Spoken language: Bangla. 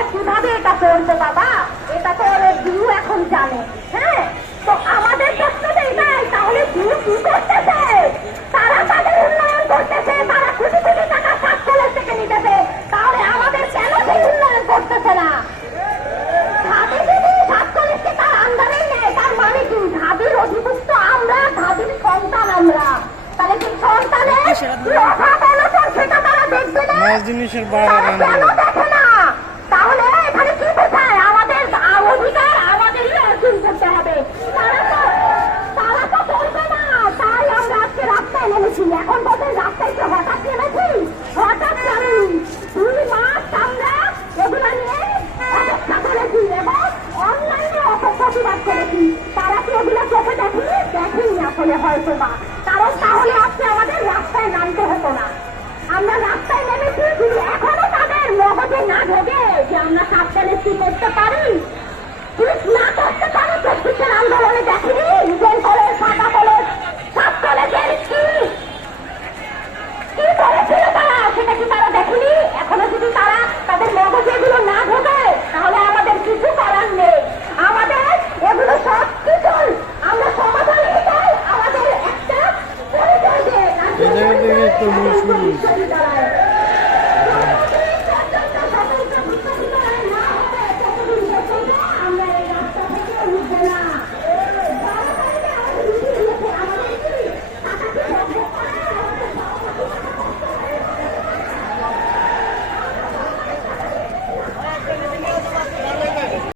যে কীভাবে এটা করবে বাবা? এটা তো ওর বিউ এখন জানে হ্যাঁ? তো আমাদের প্রশ্ন তো এটাই তাহলে বিউ কি করতেছে? তারা তাদের উন্নয়ন করতেছে তারা কোটি কোটি টাকা সাত কলেজ থেকে নিতেছে তাহলে আমাদের কেন সেই উন্নয়ন করতেছে না? ঢাবি যদি সাত প্রতিবাদ করেছি। তারা কি এগুলো চোখে দেখেনি দেখেনি আসলে হয়তো বা। কারণ তাহলে আজকে আমাদের রাস্তায় নামতে হতো না। আমরা রাস্তায় নেমেছি, কিন্তু এখনও তাদের মগজে না ঢোকে যে আমরা সাবধানে কি করতে পারি পুলিশ না করতে পারি প্রত্যেকের আন্দোলনে দেখেনি ইডেন কলেজ সাদা কলেজ সাত কলেজের কি কি করেছিল তারা সেটা কি তারা দেখেনি এখনও যদি তারা তাদের মগজে এগুলো না ঢোকে তাহলে আমাদের কিছু করার নেই আমাদের এগুলো সব কিছু আমরা সমাধান এটাই আমাদের একটা